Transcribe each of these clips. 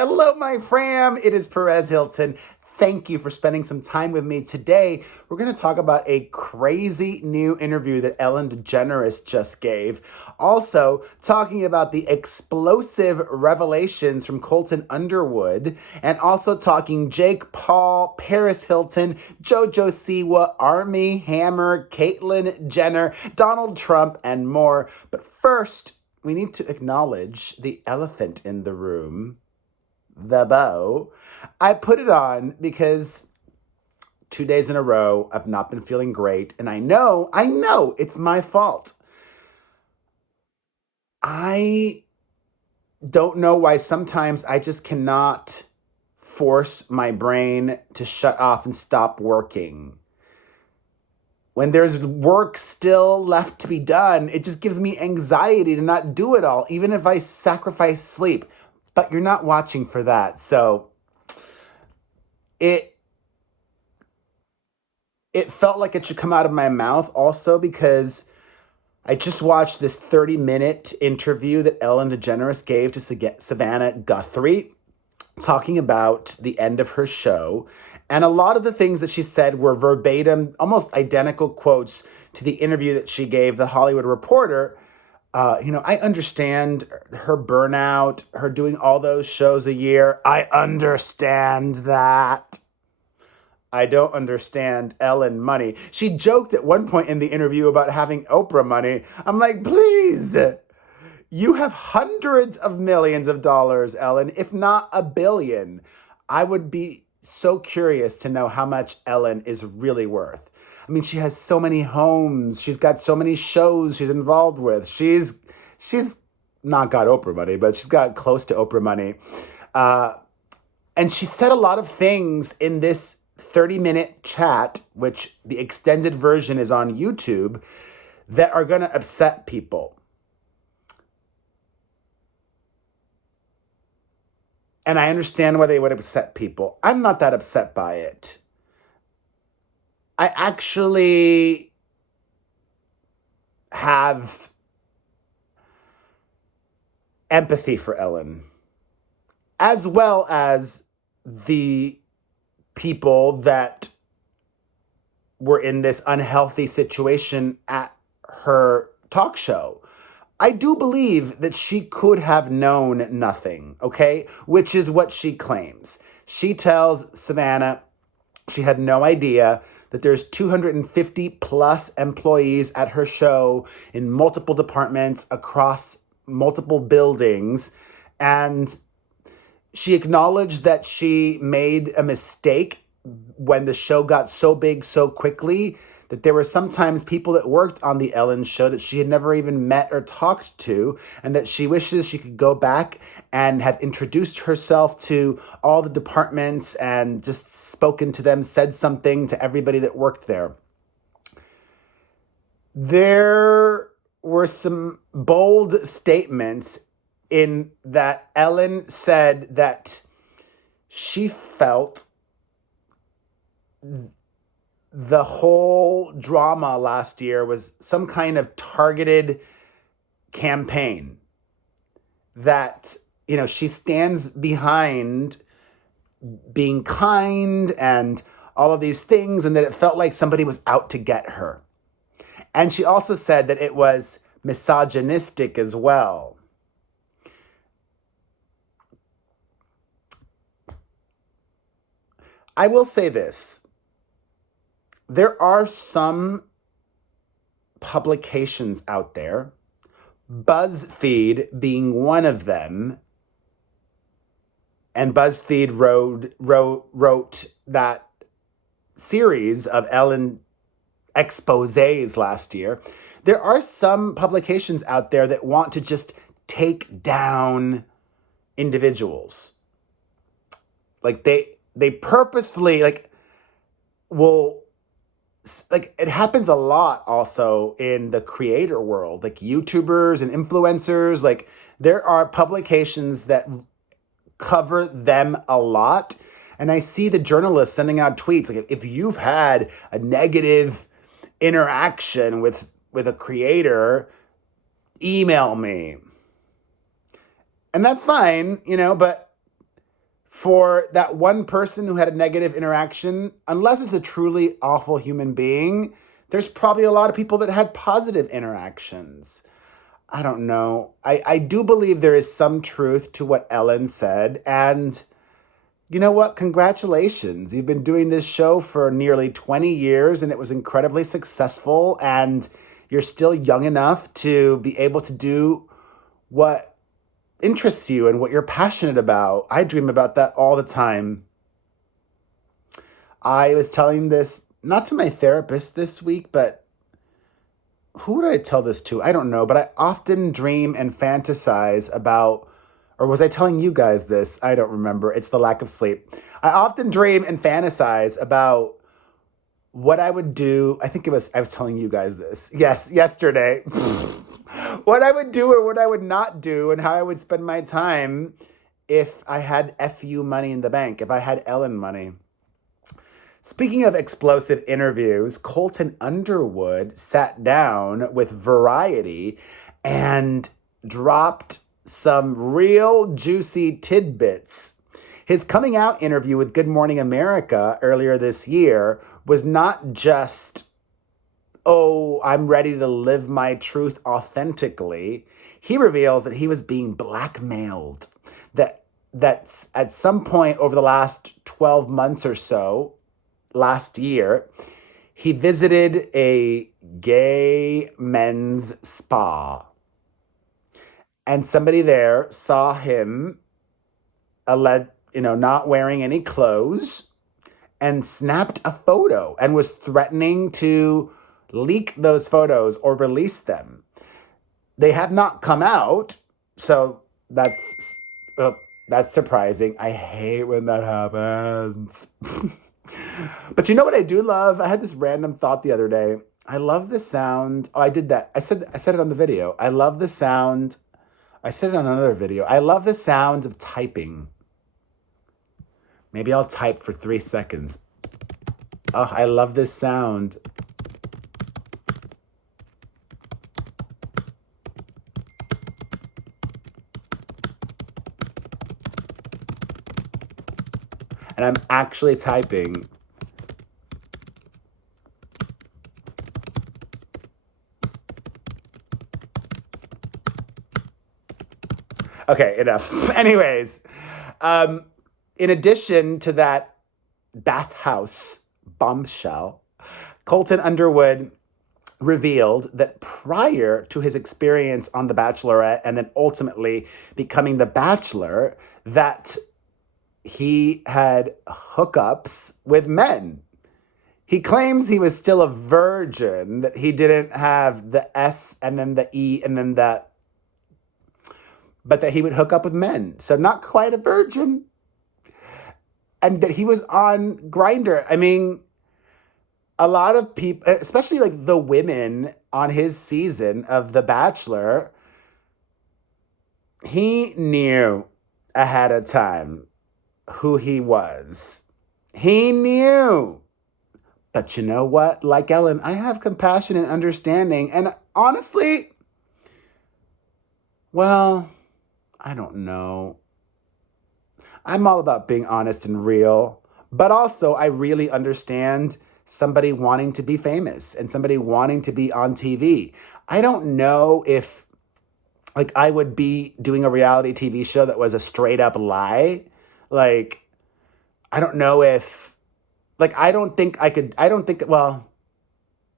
Hello, my fam. It is Perez Hilton. Thank you for spending some time with me today. We're going to talk about a crazy new interview that Ellen DeGeneres just gave. Also, talking about the explosive revelations from Colton Underwood. And also talking Jake Paul, Perez Hilon, JoJo Siwa, Armie, Hammer, Caitlyn Jenner, Donald Trump, and more. But first, we need to acknowledge the elephant in the room. The bow. I put it on because 2 days in a row, I've not been feeling great. And I know it's my fault. I don't know why sometimes I just cannot force my brain to shut off and stop working. When there's work still left to be done, it just gives me anxiety to not do it all, even if I sacrifice sleep. But you're not watching for that. So it felt like it should come out of my mouth also because I just watched this 30-minute interview that Ellen DeGeneres gave to Savannah Guthrie talking about the end of her show. And a lot of the things that she said were verbatim, almost identical quotes to the interview that she gave The Hollywood Reporter. I understand her burnout, her doing all those shows a year. I understand that. I don't understand Ellen money. She joked at one point in the interview about having Oprah money. I'm like, please, you have hundreds of millions of dollars, Ellen, if not a billion. I would be so curious to know how much Ellen is really worth. I mean, she has so many homes. She's got so many shows she's involved with. She's not got Oprah money, but she's got close to Oprah money. And she said a lot of things in this 30-minute chat, which the extended version is on YouTube, that are going to upset people. And I understand why they would upset people. I'm not that upset by it. I actually have empathy for Ellen, as well as the people that were in this unhealthy situation at her talk show. I do believe that she could have known nothing, okay? Which is what she claims. She tells Savannah she had no idea that there's 250 plus employees at her show in multiple departments across multiple buildings. And she acknowledged that she made a mistake when the show got so big so quickly that there were sometimes people that worked on the Ellen show that she had never even met or talked to, and that she wishes she could go back and have introduced herself to all the departments and just spoken to them, said something to everybody that worked there. There were some bold statements in that Ellen said that she felt the whole drama last year was some kind of targeted campaign, that, she stands behind being kind and all of these things, and that it felt like somebody was out to get her. And she also said that it was misogynistic as well. I will say this. There are some publications out there, BuzzFeed being one of them, and BuzzFeed wrote that series of Ellen exposés last year. There are some publications out there that want to just take down individuals. Like they purposefully will. It happens a lot also in the creator world, like YouTubers and influencers. Like, there are publications that cover them a lot. And I see the journalists sending out tweets. Like, if you've had a negative interaction with a creator, email me. And that's fine, but for that one person who had a negative interaction, unless it's a truly awful human being, there's probably a lot of people that had positive interactions. I don't know. I do believe there is some truth to what Ellen said. And you know what? Congratulations. You've been doing this show for nearly 20 years and it was incredibly successful. And you're still young enough to be able to do what interests you and what you're passionate about. I dream about that all the time. I was telling this, not to my therapist this week, but who did I tell this to? I don't know, but I often dream and fantasize about, or was I telling you guys this? I don't remember. It's the lack of sleep. I often dream and fantasize about what I would do. I was telling you guys this. Yes, yesterday. What I would do or what I would not do and how I would spend my time if I had FU money in the bank, if I had Ellen money. Speaking of explosive interviews, Colton Underwood sat down with Variety and dropped some real juicy tidbits. His coming out interview with Good Morning America earlier this year was not just, oh, I'm ready to live my truth authentically. He reveals that he was being blackmailed. That's at some point over the last 12 months or so, last year, he visited a gay men's spa. And somebody there saw him, not wearing any clothes, and snapped a photo and was threatening to leak those photos or release them. They have not come out, so that's surprising. I hate when that happens. But you know what I do love? I had this random thought the other day. I love the sound. Oh, I did that. I said it on the video. I love the sound. I said it on another video. I love the sound of typing. Maybe I'll type for 3 seconds. Oh, I love this sound. And I'm actually typing. Okay, enough. Anyways, in addition to that bathhouse bombshell, Colton Underwood revealed that prior to his experience on The Bachelorette and then ultimately becoming The Bachelor, that he had hookups with men. He claims he was still a virgin, that he didn't have the S and then the E and then the, but that he would hook up with men. So not quite a virgin. And that he was on Grindr. I mean, a lot of people, especially like the women on his season of The Bachelor, he knew ahead of time who he was. He knew. But you know what? Like Ellen, I have compassion and understanding. And honestly, well, I don't know. I'm all about being honest and real. But also, I really understand somebody wanting to be famous and somebody wanting to be on TV. I don't know if, like, I would be doing a reality TV show that was a straight up lie. Like, I don't know if, like, well,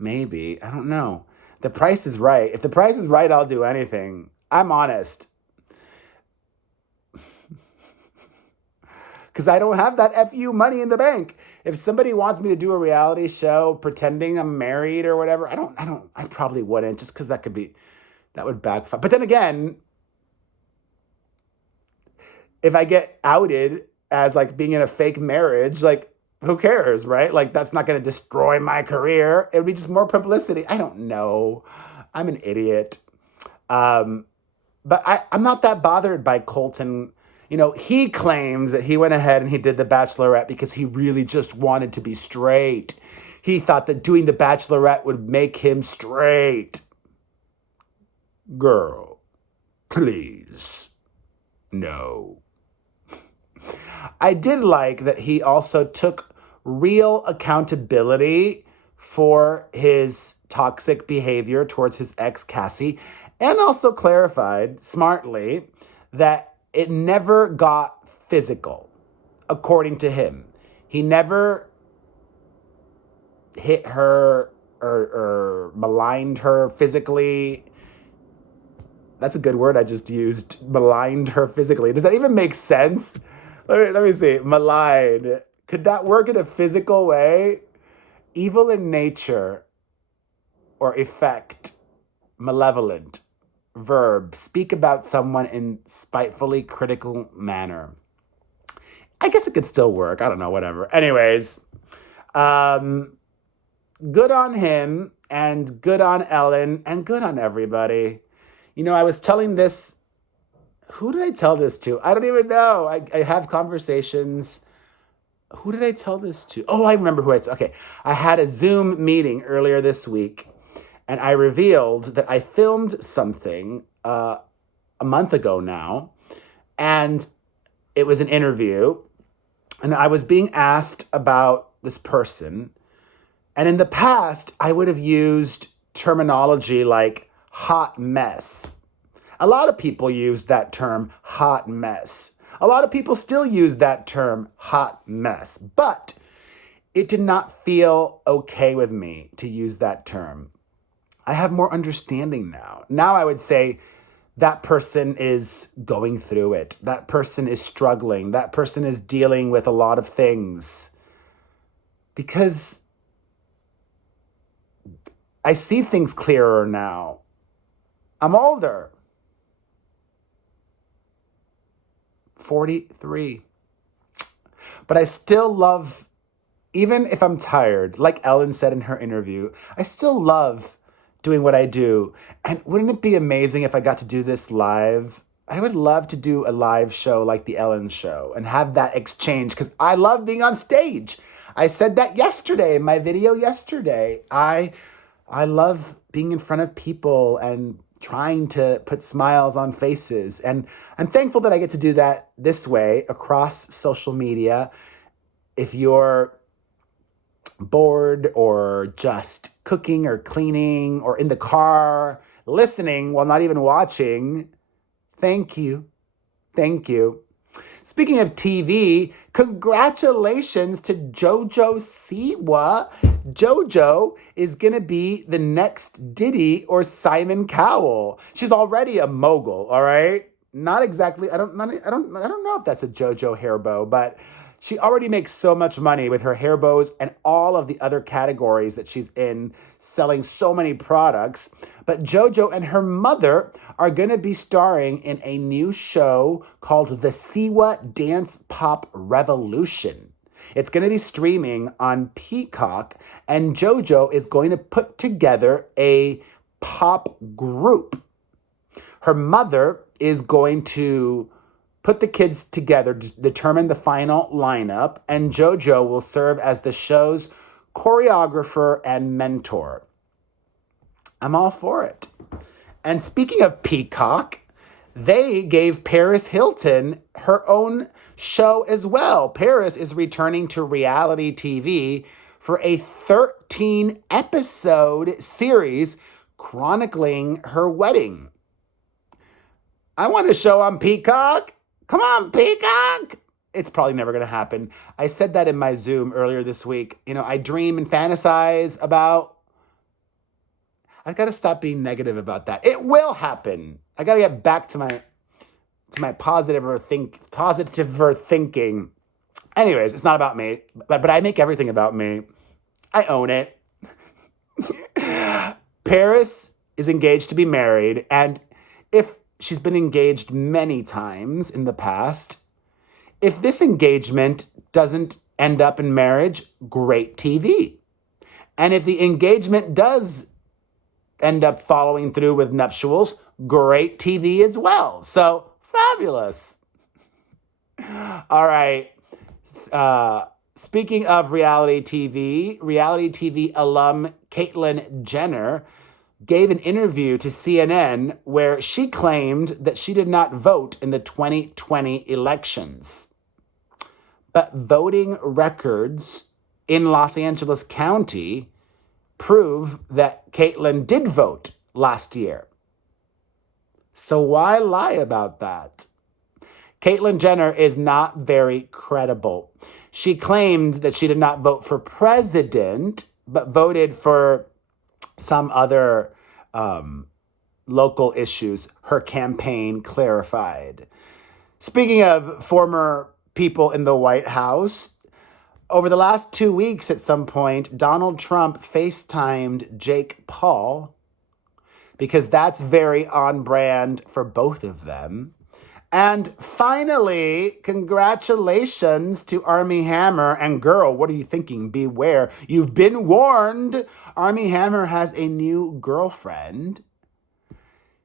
maybe, I don't know. The Price is Right. If The Price is Right, I'll do anything. I'm honest. Because I don't have that FU money in the bank. If somebody wants me to do a reality show pretending I'm married or whatever, I probably wouldn't, just because that would backfire. But then again, if I get outed as like being in a fake marriage, like who cares, right? Like that's not going to destroy my career. It would be just more publicity. I don't know. I'm an idiot. But I'm not that bothered by Colton. You know, he claims that he went ahead and he did The Bachelorette because he really just wanted to be straight. He thought that doing The Bachelorette would make him straight. Girl, please. No. I did like that he also took real accountability for his toxic behavior towards his ex, Cassie, and also clarified smartly that it never got physical, according to him. He never hit her or maligned her physically. That's a good word I just used. Maligned her physically. Does that even make sense? Let me see. Malign. Could that work in a physical way? Evil in nature or effect. Malevolent. Verb. Speak about someone in spitefully critical manner. I guess it could still work. I don't know, whatever. Anyways, good on him and good on Ellen and good on everybody. You know, I was telling this, who did I tell this to? I don't even know. I have conversations. Who did I tell this to? Oh, I remember who okay. I had a Zoom meeting earlier this week, and I revealed that I filmed something a month ago now, and it was an interview, and I was being asked about this person, and in the past, I would have used terminology like hot mess. A lot of people use that term, hot mess. A lot of people still use that term, hot mess. But it did not feel okay with me to use that term. I have more understanding now. Now I would say that person is going through it. That person is struggling. That person is dealing with a lot of things. Because I see things clearer now. I'm older. 43. But I still love, even if I'm tired, like Ellen said in her interview, I still love doing what I do. And wouldn't it be amazing if I got to do this live? I would love to do a live show like the Ellen show and have that exchange because I love being on stage. I said that yesterday in my video yesterday. I love being in front of people and trying to put smiles on faces. And I'm thankful that I get to do that this way across social media. If you're bored or just cooking or cleaning or in the car, listening while not even watching, thank you. Thank you. Speaking of TV, congratulations to JoJo Siwa. JoJo is going to be the next Diddy or Simon Cowell. She's already a mogul, all right? Not exactly. I don't know if that's a JoJo hair bow, but she already makes so much money with her hair bows and all of the other categories that she's in, selling so many products. But JoJo and her mother are going to be starring in a new show called The Siwa Dance Pop Revolution. It's going to be streaming on Peacock, and JoJo is going to put together a pop group. Her mother is going to put the kids together to determine the final lineup, and JoJo will serve as the show's choreographer and mentor. I'm all for it. And speaking of Peacock, they gave Perez Hilton her own show as well. Perez is returning to reality TV for a 13-episode series chronicling her wedding. I want a show on Peacock. Come on, Peacock. It's probably never going to happen. I said that in my Zoom earlier this week. You know, I dream and fantasize about. I got to stop being negative about that. It will happen. I got to get back to my positiver thinking. Anyways, it's not about me, but I make everything about me. I own it. Paris is engaged to be married, and if she's been engaged many times in the past, if this engagement doesn't end up in marriage, great TV. And if the engagement does end up following through with nuptials, great TV as well. So, fabulous. All right. Speaking of reality TV alum Caitlyn Jenner gave an interview to CNN where she claimed that she did not vote in the 2020 elections. but voting records in Los Angeles County prove that Caitlyn did vote last year. So why lie about that? Caitlyn Jenner is not very credible. She claimed that she did not vote for president, but voted for some other local issues her campaign clarified. Speaking of former people in the White House, over the last 2 weeks at some point, Donald Trump FaceTimed Jake Paul, because that's very on brand for both of them. And finally, congratulations to Armie Hammer. And girl, what are you thinking? Beware. You've been warned. Armie Hammer has a new girlfriend.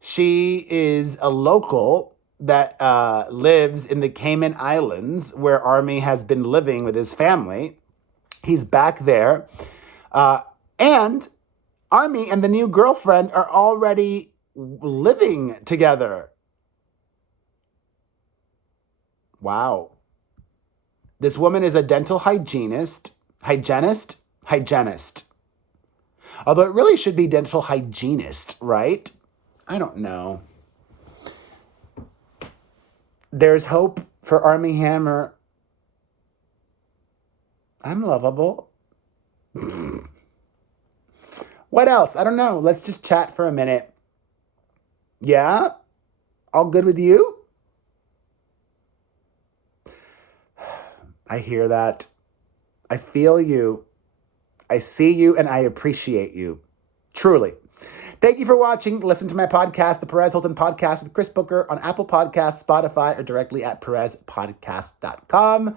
She is a local that lives in the Cayman Islands, where Armie has been living with his family. He's back there. And Armie and the new girlfriend are already living together. Wow. This woman is a dental hygienist. Although it really should be dental hygienist, right? I don't know. There's hope for Armie Hammer. I'm lovable. What else? I don't know. Let's just chat for a minute. Yeah? All good with you? I hear that. I feel you. I see you and I appreciate you. Truly. Thank you for watching. Listen to my podcast, the Perez Hilton Podcast with Chris Booker, on Apple Podcasts, Spotify, or directly at perezpodcast.com.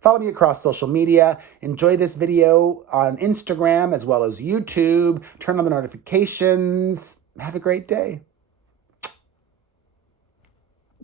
Follow me across social media. Enjoy this video on Instagram as well as YouTube. Turn on the notifications. Have a great day.